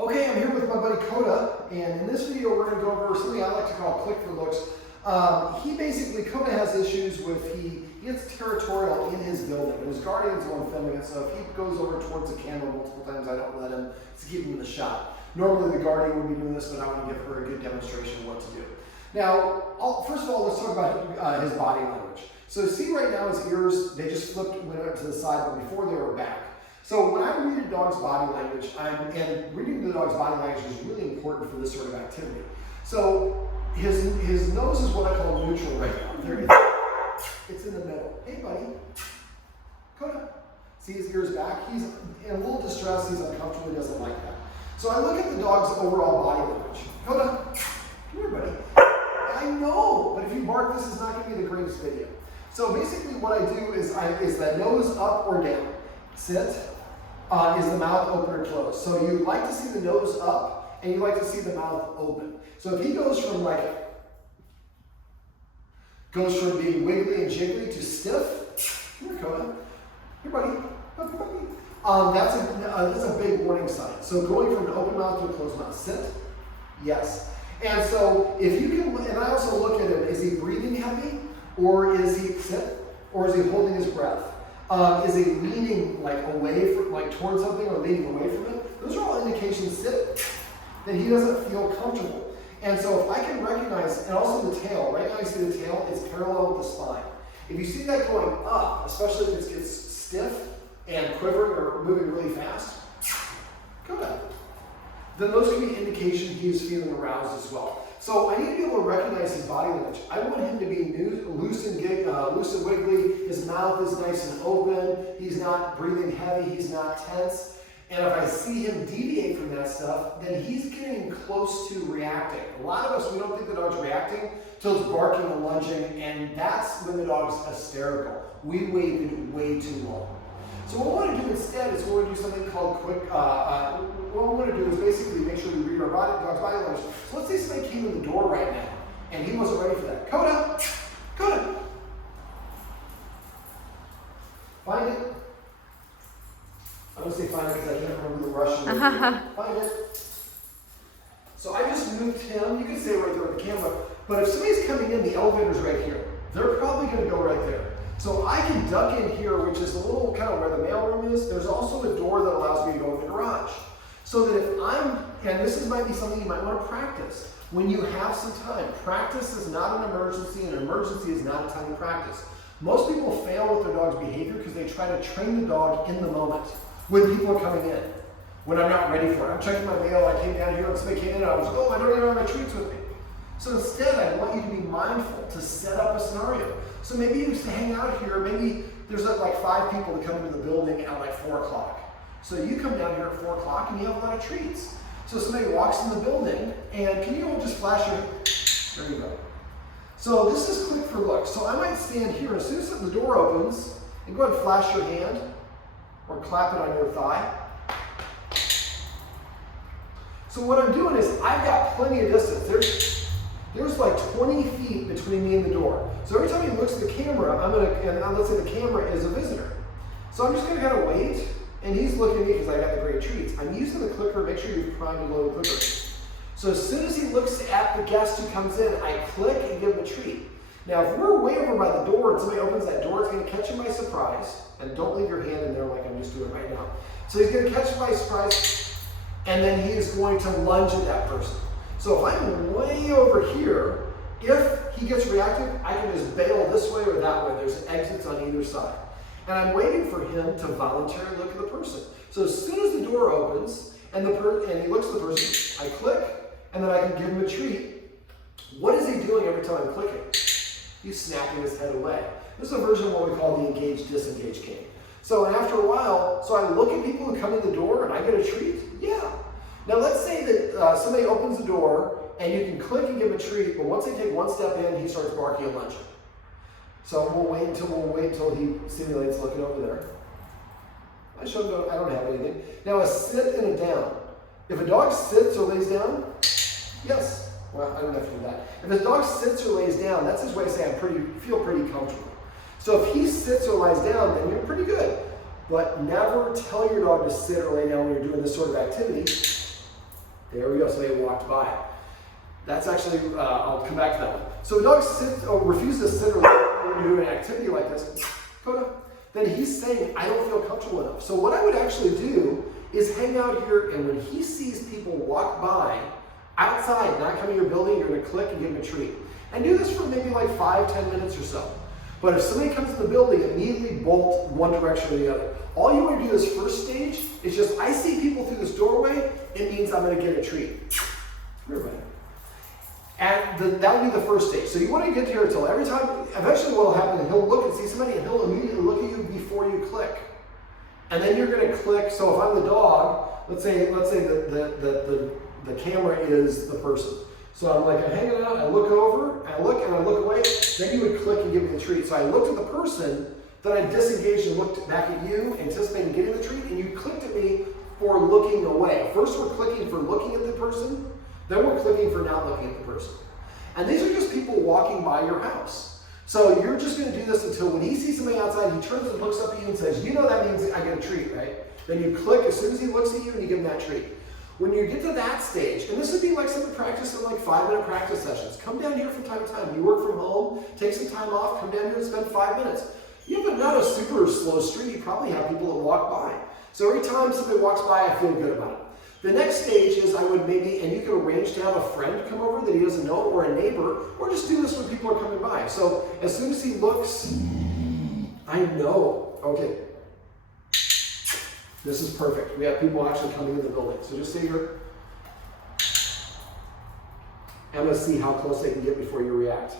Okay, I'm here with my buddy Kodak, and in this video we're going to go over something I like to call click for looks. Kodak has issues with, he gets territorial in his building, and his guardian's the one filming it, so if he goes over towards the camera multiple times, I don't let him to keep him in the shot. Normally the guardian would be doing this, but I want to give her a good demonstration of what to do. Now, first of all, let's talk about his body language. So see right now his ears, they just went up to the side, but before they were back. So when I read a dog's body language, and reading the dog's body language is really important for this sort of activity. So his nose is what I call neutral right now. It's in the middle. Hey buddy, Kodak. See his ears back? He's in a little distress, he's uncomfortable, he doesn't like that. So I look at the dog's overall body language. Kodak, come here buddy. I know, but if you bark, this is not going to be the greatest video. So basically what I do is the nose up or down. Sit. Is the mouth open or closed? So you like to see the nose up and you like to see the mouth open. So if he goes from being wiggly and jiggly to stiff, come here, Kodak. Here, buddy. That's a big warning sign. So going from an open mouth to a closed mouth. Sit. Yes. And so if you can, and I also look at him, is he breathing heavy? Or is he sit? Or is he holding his breath? Is he leaning away from, towards something or leaning away from it? Those are all indications that he doesn't feel comfortable. And so if I can recognize, and also the tail, right now you see the tail, it's parallel with the spine. If you see that going up, especially if it gets stiff and quivering or moving really fast, go down. Then those can be indications he is feeling aroused as well. So I need to be able to recognize his body language. I want him to be loose and wiggly. His mouth is nice and open. He's not breathing heavy. He's not tense. And if I see him deviate from that stuff, then he's getting close to reacting. A lot of us, we don't think the dog's reacting until it's barking and lunging, and that's when the dog's hysterical. We waited way too long. So what we want to do instead is we want to do something called quick, what we want to do is basically make sure we read our dog's body language. So let's say somebody came in the door right now, and he wasn't ready for that. Kodak! Kodak! Find it. I'm going to say find it because I can't remember the Russian word. Find it. So I just moved him. You can stay right there with the camera. But if somebody's coming in, the elevator's right here. They're probably going to go right there. So I can duck in here, which is a little kind of where the mailroom is. There's also a door that allows me to go in the garage. So that if and this might be something you might want to practice. When you have some time, practice is not an emergency, and an emergency is not a time to practice. Most people fail with their dog's behavior because they try to train the dog in the moment when people are coming in, when I'm not ready for it. I'm checking my mail, I came down here and somebody came in and I was like, oh, I don't even have my treats with me. So instead, I want you to be mindful to set up a scenario. So maybe you used to hang out here, maybe there's 5 people that come into the building at 4 o'clock. So you come down here at 4 o'clock and you have a lot of treats. So somebody walks in the building and can you all just flash your, there you go. So this is click for look. So I might stand here, as soon as the door opens, and go ahead and flash your hand or clap it on your thigh. So what I'm doing is I've got plenty of distance. There's 20 feet between me and the door. So every time he looks at the camera, and let's say the camera is a visitor. So I'm just gonna kind of wait, and he's looking at me because I got the great treats. I'm using the clicker, make sure you prime and load the clicker. So as soon as he looks at the guest who comes in, I click and give him a treat. Now if we're way over by the door and somebody opens that door, it's gonna catch him by surprise, and don't leave your hand in there like I'm just doing right now. So he's gonna catch him by surprise, and then he is going to lunge at that person. So if I'm way over here, if he gets reactive, I can just bail this way or that way. There's exits on either side. And I'm waiting for him to voluntarily look at the person. So as soon as the door opens and he looks at the person, I click, and then I can give him a treat. What is he doing every time I'm clicking? He's snapping his head away. This is a version of what we call the engage-disengage game. So after a while, so I look at people who come in the door and I get a treat? Yeah. Now let's say that somebody opens the door and you can click and give a treat, but once they take one step in, he starts barking and lunging. So we'll wait until he simulates looking over there. I don't have anything. Now a sit and a down. If a dog sits or lays down, yes. Well, I don't have to do that. If a dog sits or lays down, that's his way of saying I feel pretty comfortable. So if he sits or lies down, then you're pretty good. But never tell your dog to sit or lay down when you're doing this sort of activity. There we go, so they walked by. That's actually, I'll come back to that one. So a dog refuses to sit or do an activity like this, Kodak, then he's saying, I don't feel comfortable enough. So what I would actually do is hang out here, and when he sees people walk by outside, not coming to your building, you're going to click and give him a treat. And do this for maybe like 5-10 minutes or so. But if somebody comes to the building, immediately bolt one direction or the other. All you want to do this first stage is just, I see people through this doorway, it means I'm going to get a treat. Come here, buddy. And that will be the first stage. So you want to get here until every time, eventually what will happen is he'll look and see somebody and he'll immediately look at you before you click. And then you're going to click, so if I'm the dog, let's say the camera is the person. So I'm hanging out, I look over, and I look away, then you would click and give me the treat. So I looked at the person, then I disengaged and looked back at you, anticipating getting the treat, and you clicked at me for looking away. First we're clicking for looking at the person, then we're clicking for not looking at the person. And these are just people walking by your house. So you're just going to do this until when he sees somebody outside, he turns and looks up at you and says, you know that means I get a treat, right? Then you click as soon as he looks at you and you give him that treat. When you get to that stage, and this would be like some practice in like 5-minute practice sessions. Come down here from time to time. You work from home, take some time off, come down here and spend 5 minutes. You have not a super slow street, you probably have people that walk by. So every time somebody walks by, I feel good about it. The next stage is I would maybe, and you can arrange to have a friend come over that he doesn't know, or a neighbor, or just do this when people are coming by. So as soon as he looks, I know, okay, this is perfect. We have people actually coming in the building. So just stay here. I'm going to see how close they can get before you react.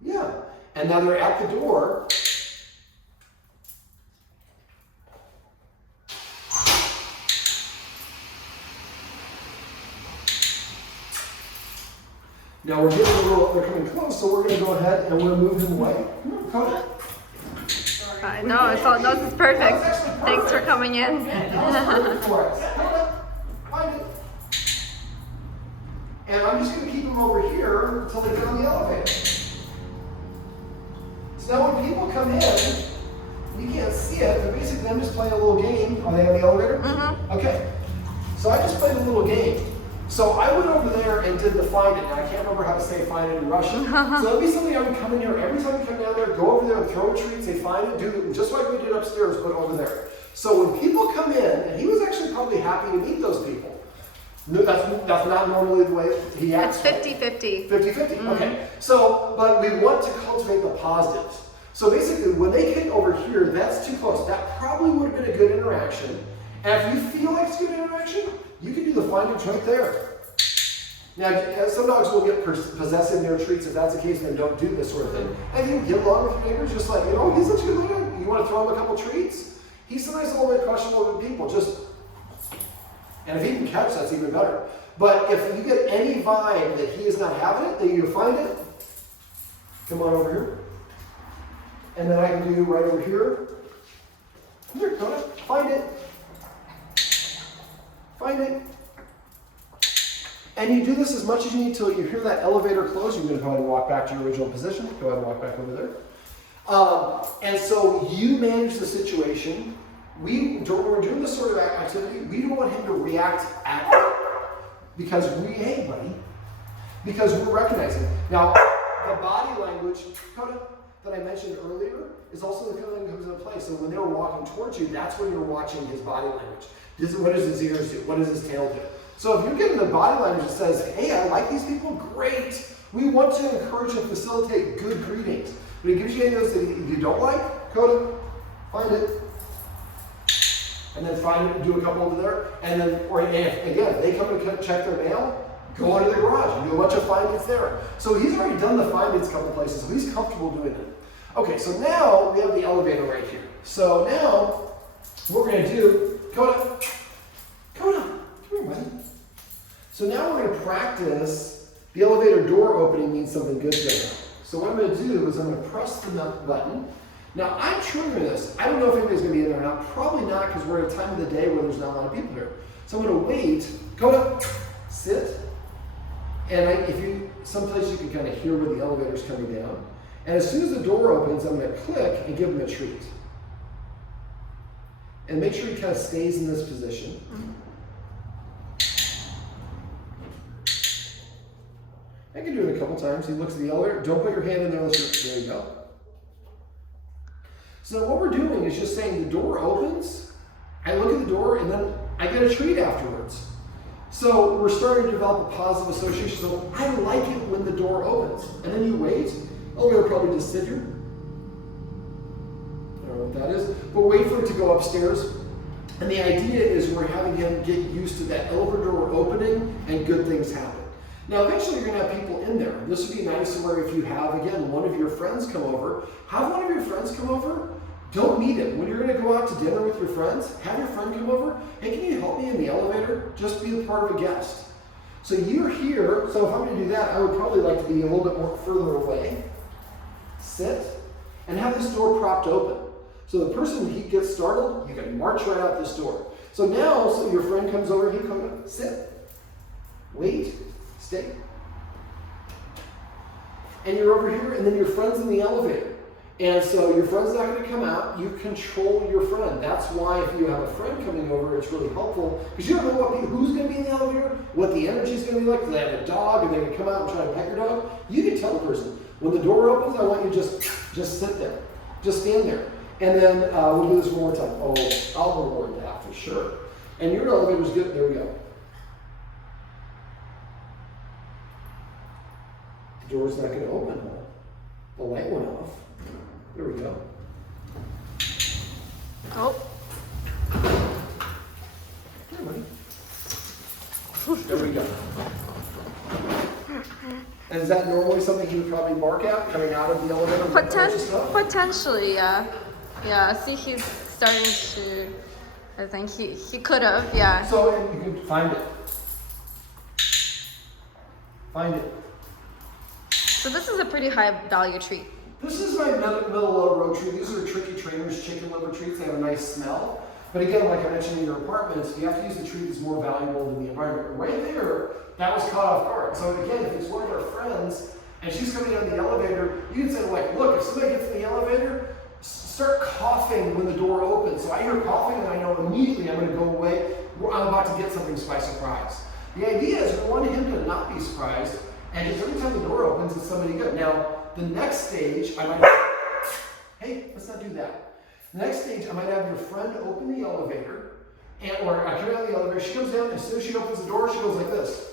Yeah. And now they're at the door. Now we're getting a little, they're coming close, so we're going to go ahead and we're going to move them away. Come on. No, this is perfect. Thanks for coming in. And I'm just going to keep them over here until they get on the elevator. So now when people come in, you can't see it, but basically I'm just playing a little game. Are they on the elevator? Mm-hmm. Okay. So I just played a little game. So I went over there and did the find it. Now I can't remember how to say find it in Russian. So that'd be something I would come in here every time you come down there, go over there and throw a treat, say find it, do it just like we did upstairs, but over there. So when people come in, and he was actually probably happy to meet those people. No, that's not normally the way he acts. It's 50-50. 50-50, Mm-hmm. Okay. So, but we want to cultivate the positives. So basically, when they came over here, that's too close. That probably would have been a good interaction. And if you feel like it's a good interaction, you can do the find it right there. Now, some dogs will get possessive in their treats. If that's the case, then don't do this sort of thing. And you get along with your neighbors, just like, he's such a good neighbor. You want to throw him a couple treats? He's sometimes a little bit questionable with people. And if he can catch, that's even better. But if you get any vibe that he is not having it, then you find it. Come on over here. And then I can do right over here. Come here, Kodak. Find it. Find it. And you do this as much as you need till you hear that elevator close. You're going to go ahead and walk back to your original position. Go ahead and walk back over there. And so you manage the situation. When we're doing this sort of activity, we don't want him to react at it. Because hey buddy, because we're recognizing. Now, the body language that I mentioned earlier is also the feeling that comes into play. So when they were walking towards you, that's when you're watching his body language. What does his ears do? What does his tail do? So if you're getting the body language that says, hey, I like these people, great. We want to encourage and facilitate good greetings. But it gives you any of those that you don't like, go to find it. And then find it and do a couple over there. And then, again, they come to check their mail, go into the garage and do a bunch of find it's there. So he's already done the find it's a couple places, so he's comfortable doing it. Okay, so now we have the elevator right here. So now, what we're going to do, Kodak, come here, buddy. So now we're going to practice the elevator door opening means something good to them. So what I'm going to do is I'm going to press the button. Now I'm triggering this. I don't know if anybody's going to be in there or not. Probably not because we're at a time of the day where there's not a lot of people here. So I'm going to wait, Kodak, sit. And someplace you can kind of hear where the elevator's coming down. And as soon as the door opens, I'm going to click and give him a treat. And make sure he kind of stays in this position. couple times. He looks at the elevator. Don't put your hand in there. There you go. So what we're doing is just saying the door opens. I look at the door and then I get a treat afterwards. So we're starting to develop a positive association. So I like it when the door opens. And then you wait. Elevator probably just sit here. I don't know what that is. But wait for it to go upstairs. And the idea is we're having him get used to that elevator door opening and good things happen. Now, eventually you're going to have people in there. This would be nice where if you have, again, one of your friends come over, have one of your friends come over. Don't meet him. When you're going to go out to dinner with your friends, have your friend come over. Hey, can you help me in the elevator? Just be a part of a guest. So you're here. So if I'm going to do that, I would probably like to be a little bit more further away. Sit and have this door propped open. So the person, when he gets startled, you can march right out this door. So now, so your friend comes over, he comes up, sit, wait, stay. And you're over here, and then your friend's in the elevator. And so your friend's not going to come out. You control your friend. That's why if you have a friend coming over, it's really helpful. Because you don't know who's going to be in the elevator, what the energy is going to be like. Do they have a dog, and they're going to come out and try to pet your dog? You can tell the person, when the door opens, I want you to just sit there. Just stand there. And then we'll do this one more time. Oh, I'll reward that for sure. And your elevator's good. There we go. The door's not going to open. The light went off. There we go. Oh. There we go. And is that normally something he would probably bark at coming out of the elevator? Potentially, yeah. Yeah, see, he's starting to. I think he could have, yeah. So you can find it. Find it. So this is a pretty high value treat. This is my middle of the road treat. These are Tricky Trainers chicken liver treats. They have a nice smell. But again, like I mentioned in your apartments, you have to use the treat that's more valuable than the environment. Right there, that was caught off guard. So again, if it's one of our friends and she's coming down the elevator, you can say, like, look, if somebody gets in the elevator, start coughing when the door opens. So I hear coughing and I know immediately I'm going to go away. I'm about to get something by surprise. The idea is we want him to not be surprised, and just every time the door opens, it's somebody good. Now, the next stage, I might hey, let's not do that. The next stage, I might have your friend open the elevator, or I come out of the elevator, she comes down, and as soon as she opens the door, she goes like this.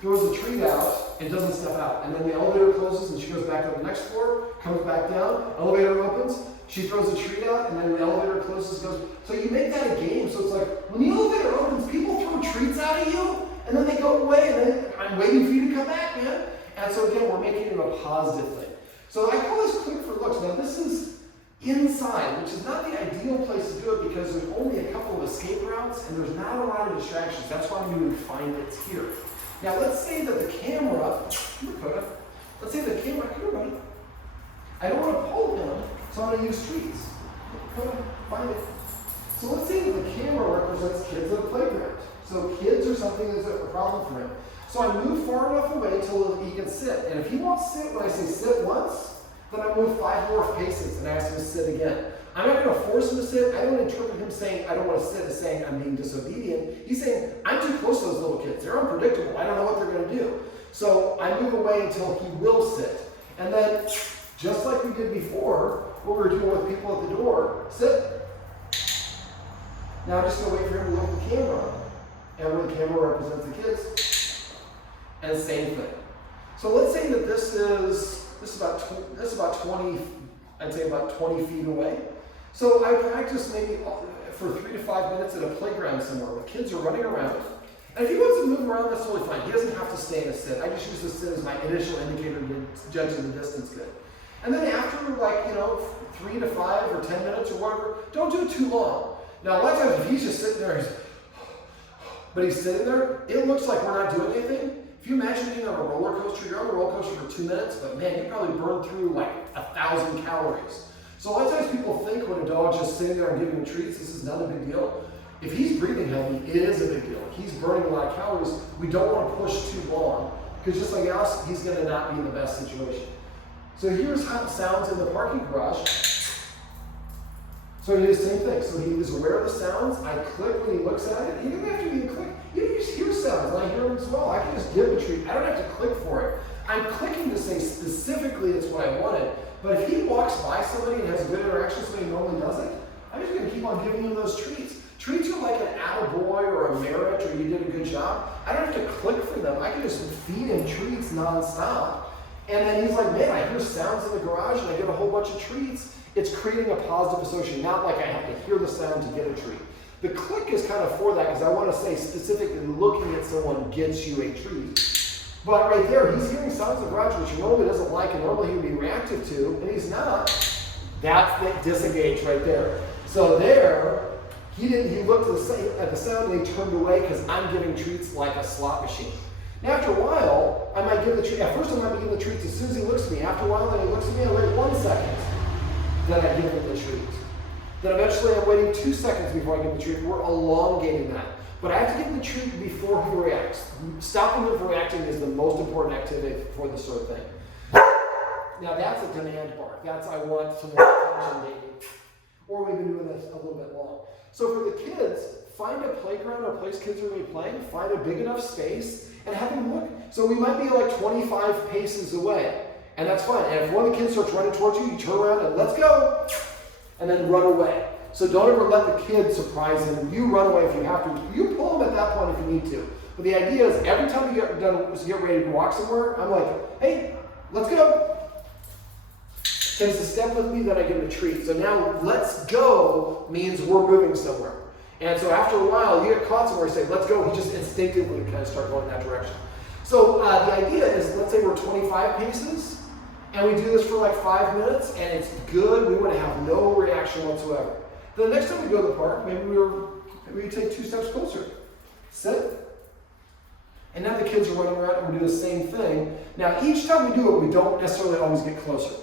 Throws the treat out, and doesn't step out. And then the elevator closes, and she goes back to the next floor, comes back down, elevator opens, she throws the treat out, and then the elevator closes, goes. So you make that a game, so it's like, when the elevator opens, people throw treats out at you, and then they go away, and then I'm waiting for you to come back, man. And so again, we're making it a positive thing. So I call this click for looks. Now this is inside, which is not the ideal place to do it because there's only a couple of escape routes and there's not a lot of distractions. That's why we would find it here. Now let's say that the camera, come here, Kodak. Let's say the camera, come here, buddy. I don't want to pull him, so I'm going to use treats. Kodak, find it. So let's say that the camera represents kids at a playground. So kids are something that's a problem for him. So I move far enough away until he can sit. And if he won't sit when I say sit once, then I move 5 more paces and ask him to sit again. I'm not going to force him to sit. I don't interpret him saying, I don't want to sit as saying I'm being disobedient. He's saying, I'm too close to those little kids. They're unpredictable. I don't know what they're going to do. So I move away until he will sit. And then, just like we did before, what we were doing with people at the door, sit. Now I'm just going to wait for him to look at the camera. And where the camera represents the kids. And same thing. So let's say that this is about 20, I'd say about 20 feet away. So I practice maybe for 3 to 5 minutes at a playground somewhere where kids are running around. And if he wants to move around, that's totally fine. He doesn't have to stay in a sit. I just use the sit as my initial indicator to judge the distance good. And then after 3 to 5 or 10 minutes or whatever, don't do it too long. Now a lot of times if he's just sitting there, but he's sitting there, it looks like we're not doing anything. If you imagine being on a roller coaster, you're on a roller coaster for 2 minutes, but man, you probably burn through like 1,000 calories. So a lot of times people think when a dog's just sitting there and giving him treats, this is not a big deal. If he's breathing heavy, it is a big deal. He's burning a lot of calories. We don't want to push too long, because just like us, he's going to not be in the best situation. So here's how it sounds in the parking garage. So he does the same thing. So he is aware of the sounds. I click when he looks at it. He doesn't have to even click. You can just hear sounds, and I hear them as well. I can just give a treat. I don't have to click for it. I'm clicking to say specifically it's what I wanted, but if he walks by somebody and has a good interaction with somebody he normally doesn't, I'm just going to keep on giving him those treats. Treats are like an attaboy or a merit or you did a good job. I don't have to click for them. I can just feed him treats nonstop. And then he's like, man, I hear sounds in the garage and I get a whole bunch of treats. It's creating a positive association, not like I have to hear the sound to get a treat. The click is kind of for that because I want to say specifically looking at someone gets you a treat. But right there, he's hearing sounds in the garage which he normally doesn't like and normally he would be reactive to, and he's not. That's the disengage right there. So there, he looked at the sound and he turned away because I'm giving treats like a slot machine. Now after a while, I might give the treat. At first I might be giving the treats as soon as he looks at me. After a while, then he looks at me, I wait 1 second. Then I give him the treat. Then eventually I'm waiting 2 seconds before I give him the treat. We're elongating that. But I have to give him the treat before he reacts. Stopping him from reacting is the most important activity for this sort of thing. Now that's a demand bark. That's I want some more attention maybe. Or we've been doing this a little bit long. So for the kids, find a playground or a place kids are going to be playing, find a big enough space, and have them look. So we might be like 25 paces away, and that's fine. And if one of the kids starts running towards you, you turn around and let's go, and then run away. So don't ever let the kid surprise him. You run away if you have to. You pull him at that point if you need to. But the idea is every time you get ready to walk somewhere, I'm like, hey, let's go. Takes a step with me, then I give him a treat. So now let's go means we're moving somewhere. And so after a while, you get caught somewhere and say, let's go. He just instinctively kind of start going that direction. So the idea is, let's say we're 25 paces, and we do this for like 5 minutes, and it's good. We want to have no reaction whatsoever. The next time we go to the park, maybe we take 2 steps closer. Sit. And now the kids are running around, and we do the same thing. Now each time we do it, we don't necessarily always get closer.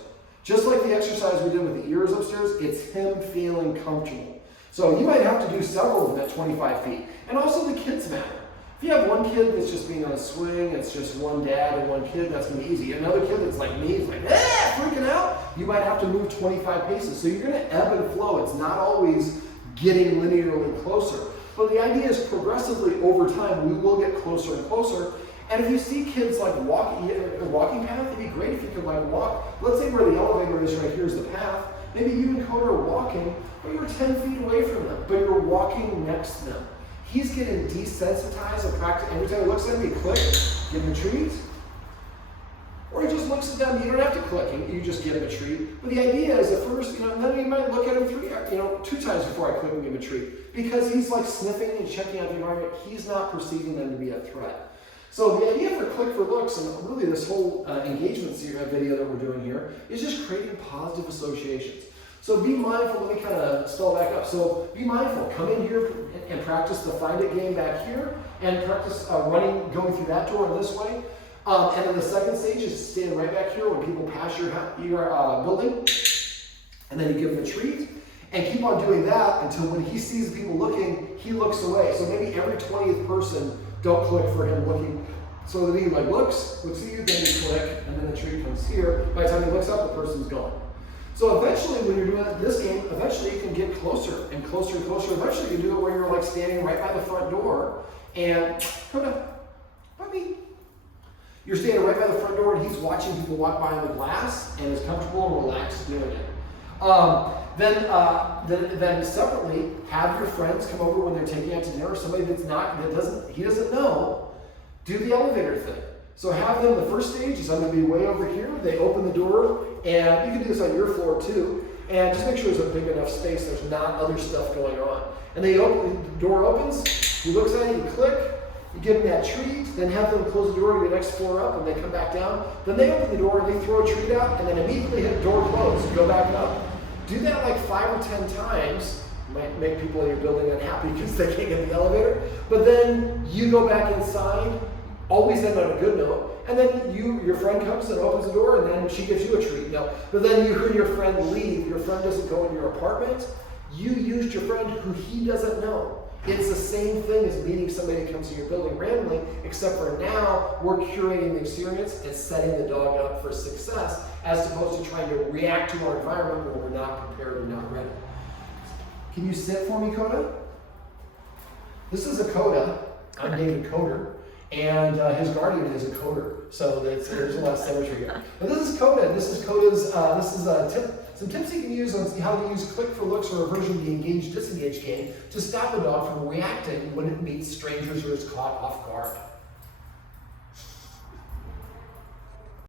Just like the exercise we did with the ears upstairs, it's him feeling comfortable. So you might have to do several of them at 25 feet. And also the kids matter. If you have one kid that's just being on a swing, it's just one dad and one kid, that's going to be easy. Another kid that's like me, is like, freaking out, you might have to move 25 paces. So you're going to ebb and flow. It's not always getting linearly closer. But the idea is progressively over time, we will get closer and closer. And if you see kids like walking path, it'd be great if you could like walk. Let's say where the elevator is right here is the path. Maybe you and Koda are walking, but you're 10 feet away from them, but you're walking next to them. He's getting desensitized and practice. Every time he looks at them, you click, give him a treat. Or he just looks at them, you don't have to click, you just give him a treat. But the idea is at first, and then you might look at him 2 times before I click and give him a treat. Because he's like sniffing and checking out the environment, he's not perceiving them to be a threat. So the idea for Click for Looks, and really this whole engagement video that we're doing here, is just creating positive associations. So be mindful, let me kind of spell back up. So be mindful, come in here and practice the Find It game back here, and practice going through that door in this way. And then the second stage is standing right back here when people pass your building, and then you give them a treat. And keep on doing that until when he sees people looking, he looks away. So maybe every 20th person, don't click for him looking, so that he looks at you, then you click, and then the treat comes here. By the time he looks up, the person's gone. So eventually, when you're doing this game, eventually you can get closer and closer and closer. Eventually you can do it where you're like standing right by the front door, and puppy. You're standing right by the front door, and he's watching people walk by on the glass, and is comfortable and relaxed doing it. Then separately, have your friends come over when they're taking out to dinner, or somebody he doesn't know, do the elevator thing. So have them, the first stage is I'm going to be way over here, they open the door, and you can do this on your floor too, and just make sure there's a big enough space, there's not other stuff going on. And the door opens, he looks at it, you click, you give them that treat, then have them close the door to the next floor up, and they come back down. Then they open the door, and they throw a treat out, and then immediately hit door close, go back up. Do that like 5 or 10 times. Might make people in your building unhappy because they can't get the elevator. But then you go back inside, always end on a good note, and then your friend comes and opens the door, and then she gives you a treat. But then you hear your friend leave. Your friend doesn't go in your apartment. You used your friend who he doesn't know. It's the same thing as meeting somebody that comes to your building randomly, except for now we're curating the experience and setting the dog up for success, as opposed to trying to react to our environment when we're not prepared or not ready. Can you sit for me, Koda? This is a Koda. I'm David Coder. and his guardian is a coder. So there's a lot of symmetry here. But this is Kodak. This is Koda's. Some tips you can use on how to use click for looks or a version of the engage-disengage game to stop a dog from reacting when it meets strangers or is caught off guard.